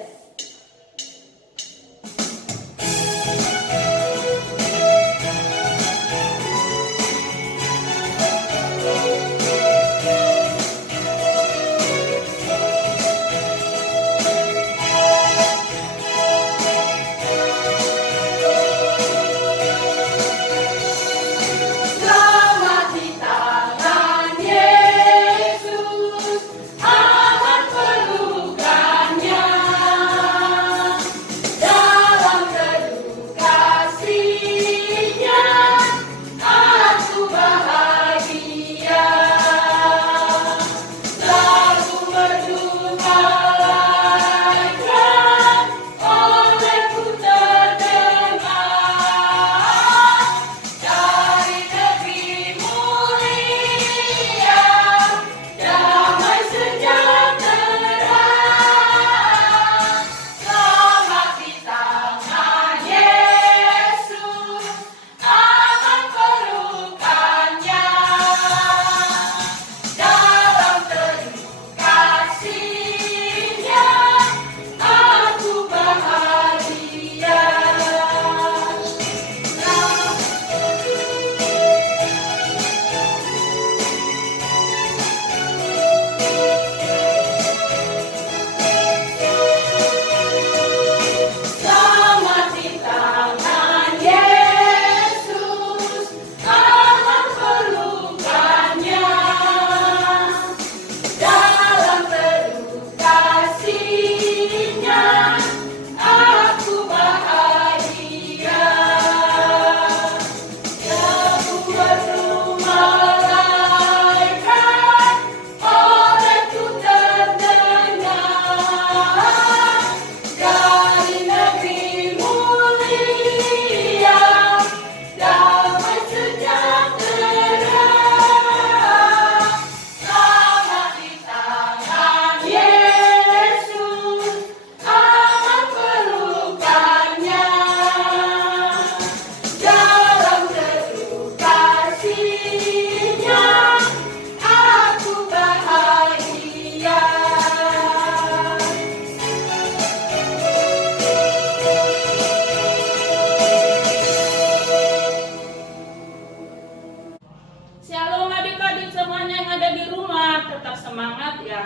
Shalom adik-adik semuanya yang ada di rumah, tetap semangat ya.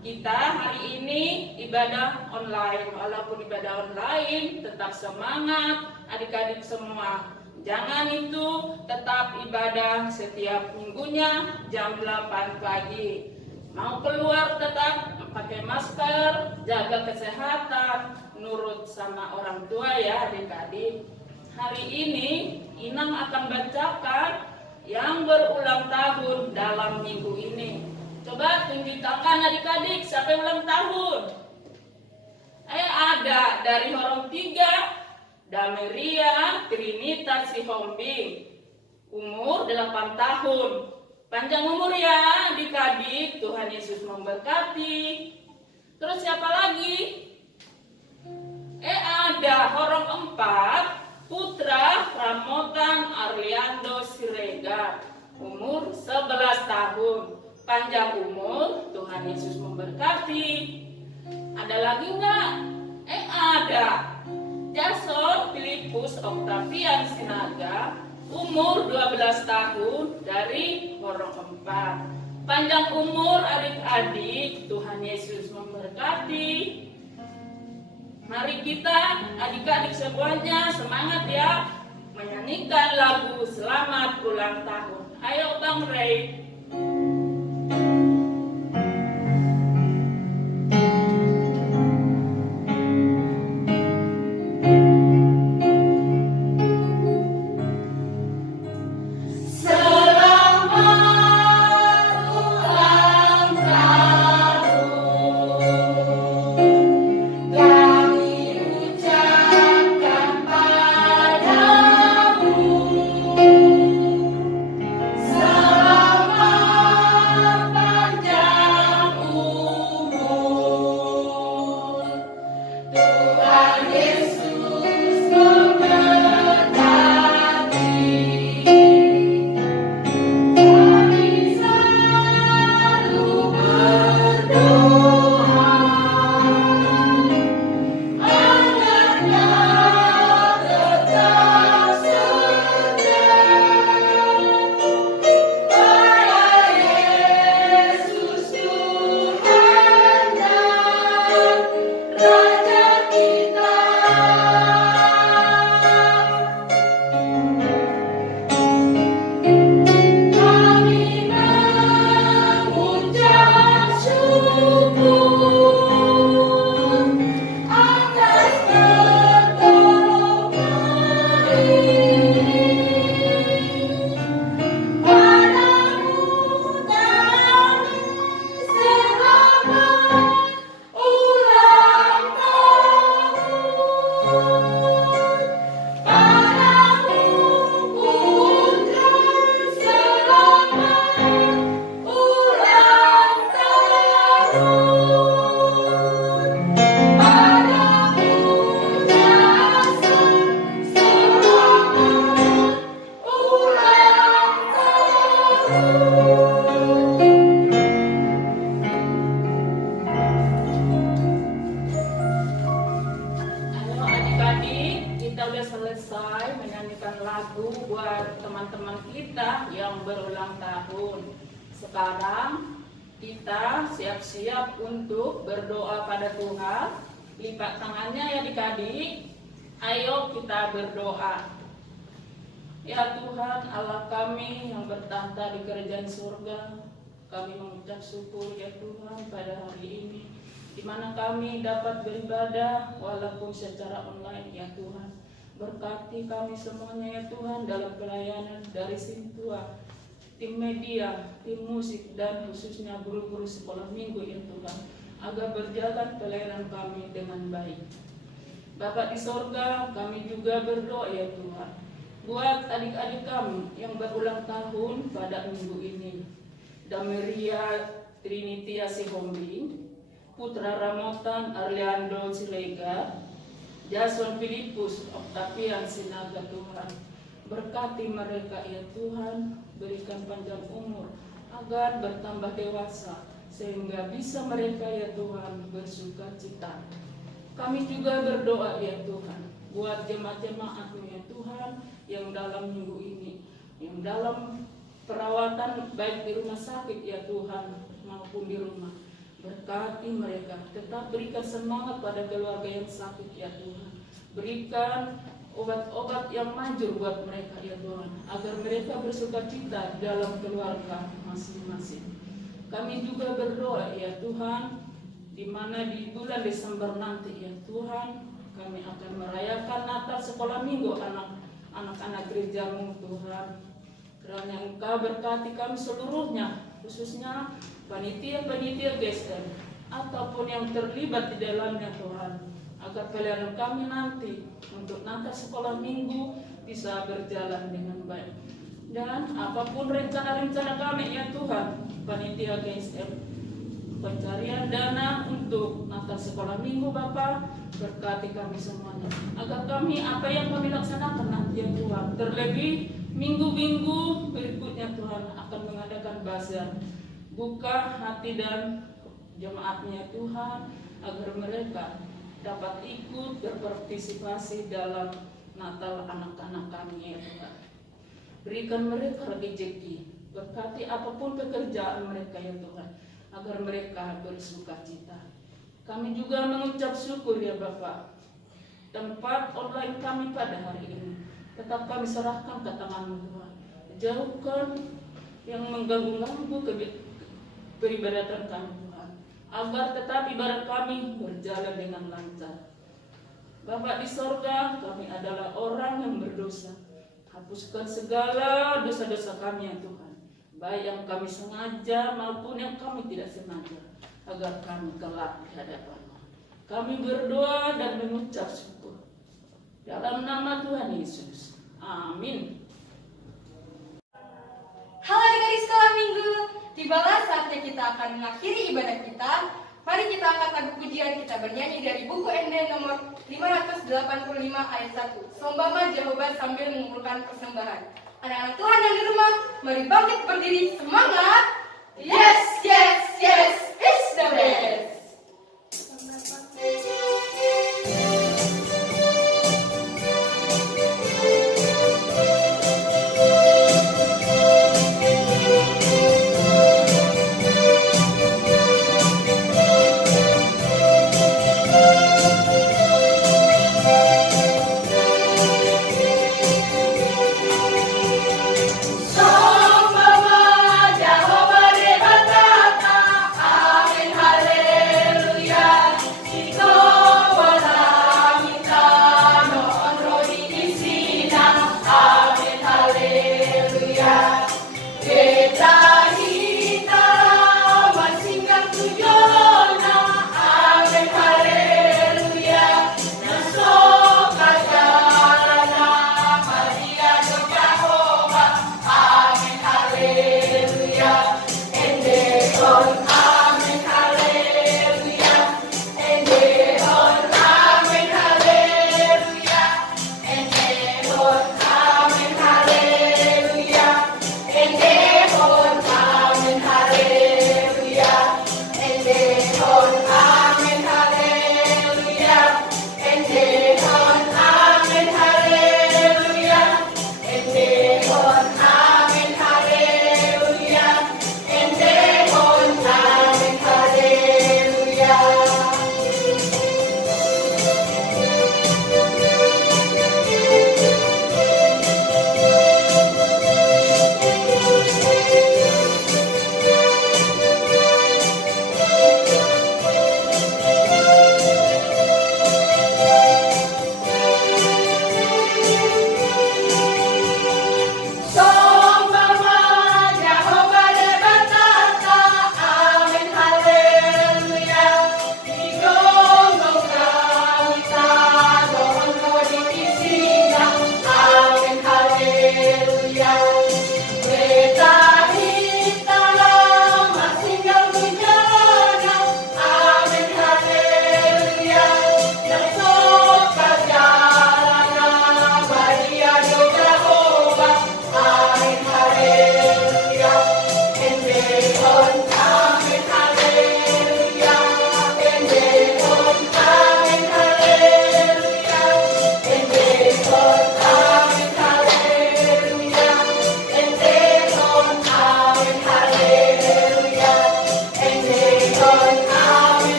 Kita hari ini ibadah online, walaupun ibadah online tetap semangat adik-adik semua. Jangan itu tetap ibadah setiap minggunya jam 8 pagi. Mau keluar tetap pakai masker, jaga kesehatan, nurut sama orang tua ya adik-adik. Hari ini Inang akan bacakan yang berulang tahun dalam minggu ini. Coba tunjuk tangan adik-adik siapa yang ulang tahun. Ada dari Horong 3, Dameria Trinitas Sihombing, umur 8 tahun. Panjang umur ya adik-adik, Tuhan Yesus memberkati. Terus siapa lagi? Ada Horong 4, Putra Pramotan Ariando Siregar, umur 11 tahun. Panjang umur, Tuhan Yesus memberkati. Ada lagi enggak? Ada Jason Filipus Octavian Sinaga, umur 12 tahun dari Horong 4. Panjang umur adik-adik, Tuhan Yesus memberkati. Mari kita adik-adik semuanya semangat ya menyanyikan lagu Selamat Ulang Tahun. Ayo Bang Ray. Kami ucapkan pada Halo adik-adik, kita udah selesai menyanyikan lagu buat teman-teman kita yang berulang tahun. Sekarang kita siap-siap untuk berdoa pada Tuhan. Lipat tangannya ya adik-adik. Ayo kita berdoa. Ya Tuhan Allah kami yang bertahta di kerajaan surga, kami mengucap syukur ya Tuhan pada hari ini, di mana kami dapat beribadah walaupun secara online ya Tuhan. Berkati kami semuanya ya Tuhan dalam pelayanan dari Sintua, tim media, tim musik, dan khususnya guru-guru sekolah minggu ya Tuhan, agar berjalan pelayanan kami dengan baik. Bapak di sorga, kami juga berdoa ya Tuhan, buat adik-adik kami yang berulang tahun pada minggu ini. Dameria Trinitia Sihombing, Putra Ramotan Arleando Siregar, Jason Filipus Octavian Sinaga Tuhan. Berkati mereka ya Tuhan, berikan panjang umur agar bertambah dewasa, sehingga bisa mereka ya Tuhan bersuka cita. Kami juga berdoa ya Tuhan, buat jemaat-jemaat-Mu ya Tuhan yang dalam minggu ini, yang dalam perawatan baik di rumah sakit ya Tuhan maupun di rumah. Berkati mereka, tetap berikan semangat pada keluarga yang sakit ya Tuhan. Berikan obat-obat yang manjur buat mereka ya Tuhan, agar mereka bersuka cita dalam keluarga masing-masing. Kami juga berdoa ya Tuhan, di mana di bulan Desember nanti ya Tuhan, kami akan merayakan Natal sekolah minggu anak-anak gereja-Mu Tuhan. Kiranya Engkau berkati kami seluruhnya, khususnya panitia-panitia GSM ataupun yang terlibat di dalamnya Tuhan, agar pelayanan kami nanti untuk Natal sekolah minggu bisa berjalan dengan baik. Dan apapun rencana-rencana kami ya Tuhan, panitia GSM, pencarian dana untuk Natal sekolah minggu Bapak, berkati kami semuanya, agar kami apa yang kami laksanakan nanti ya Tuhan, terlebih minggu-minggu berikutnya Tuhan akan mengadakan bazar. Buka hati dan jemaatnya Tuhan, agar mereka dapat ikut berpartisipasi dalam Natal anak-anak kami ya Tuhan. Berikan mereka rezeki, berkati apapun pekerjaan mereka ya Tuhan, agar mereka bersuka cita. Kami juga mengucap syukur ya Bapak, tempat online kami pada hari ini tetap kami serahkan ke tangan-Mu Tuhan. Jauhkan yang mengganggu-ganggu peribadatan kami Tuhan, agar tetap ibadah kami berjalan dengan lancar. Bapak di sorga, kami adalah orang yang berdosa. Hapuskan segala dosa-dosa kami ya Tuhan, baik yang kami sengaja maupun yang kami tidak sengaja, agar kami kelak di hadapan-Mu. Kami berdoa dan mengucap syukur dalam nama Tuhan Yesus. Amin. Halo adik-adik sekolah minggu, tibalah saatnya kita akan mengakhiri ibadah kita. Mari kita angkat lagu pujian, kita bernyanyi dari buku ND nomor 585 ayat 1. Sembahlah Jehovah sambil mengumpulkan persembahan. Anak-anak Tuhan yang di rumah, mari bangkit berdiri, semangat. Yes, yes, yes, it's the best. Sembahlah Jehovah di atas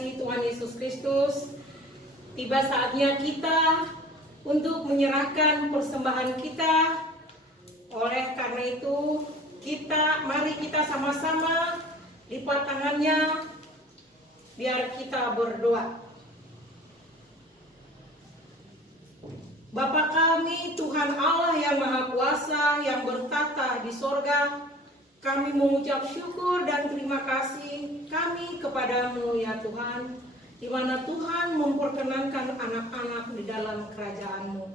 dikasihi Tuhan Yesus Kristus, tiba saatnya kita untuk menyerahkan persembahan kita. Oleh karena itu, mari kita sama-sama lipat tangannya, biar kita berdoa. Bapa kami, Tuhan Allah yang Maha Kuasa, yang bertata di sorga, kami mengucap syukur dan terima kasih kami kepadamu ya Tuhan, di mana Tuhan memperkenankan anak-anak di dalam kerajaan-Mu.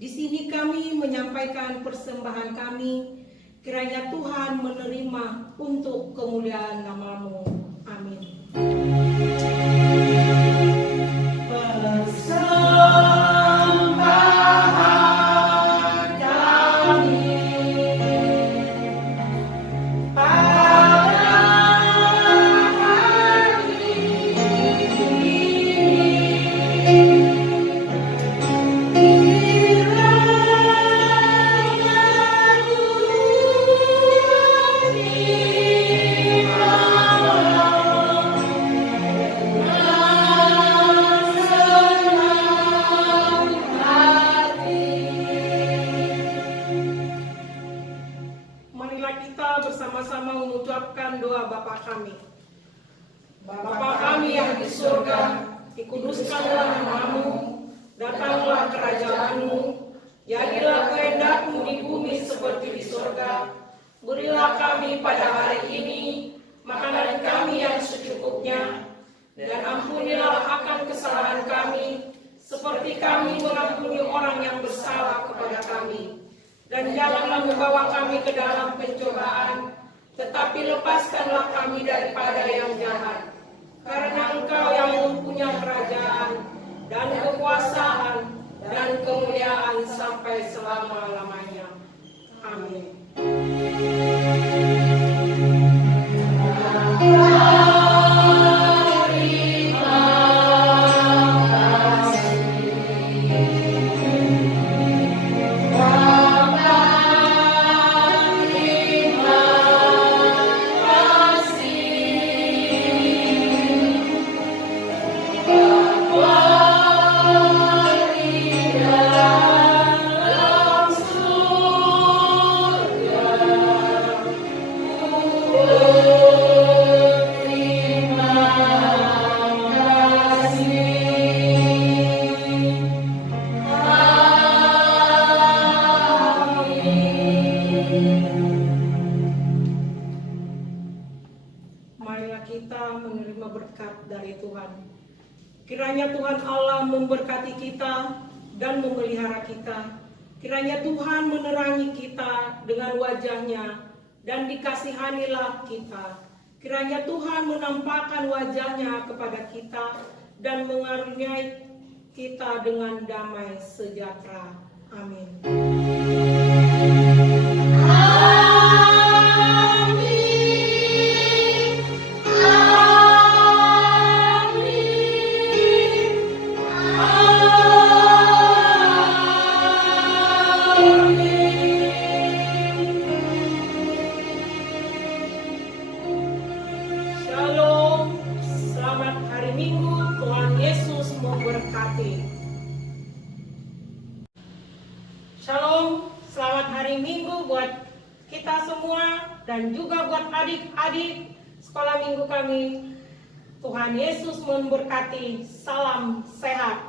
Di sini kami menyampaikan persembahan kami, kiranya Tuhan menerima untuk kemuliaan nama-Mu. Amin. Bersama-sama mengucapkan doa Bapa kami. Bapa kami yang di surga, dikuduskanlah nama-Mu, datanglah kerajaan-Mu, jadilah kehendak-Mu di bumi seperti di surga. Berilah kami pada hari ini makanan kami yang secukupnya, dan ampunilah akan kesalahan kami, seperti kami mengampuni orang yang bersalah kepada kami. Dan janganlah membawa kami ke dalam pencobaan, tetapi lepaskanlah kami daripada yang jahat. Karena Engkau yang mempunyai kerajaan, dan kekuasaan, dan kemuliaan sampai selama-lamanya. Amin. Kiranya Tuhan Allah memberkati kita dan memelihara kita. Kiranya Tuhan menerangi kita dengan wajah-Nya dan dikasihanilah kita. Kiranya Tuhan menampakkan wajah-Nya kepada kita dan mengaruniai kita dengan damai sejahtera. Amin. Shalom, selamat hari Minggu buat kita semua dan juga buat adik-adik sekolah minggu kami. Tuhan Yesus memberkati. Salam sehat.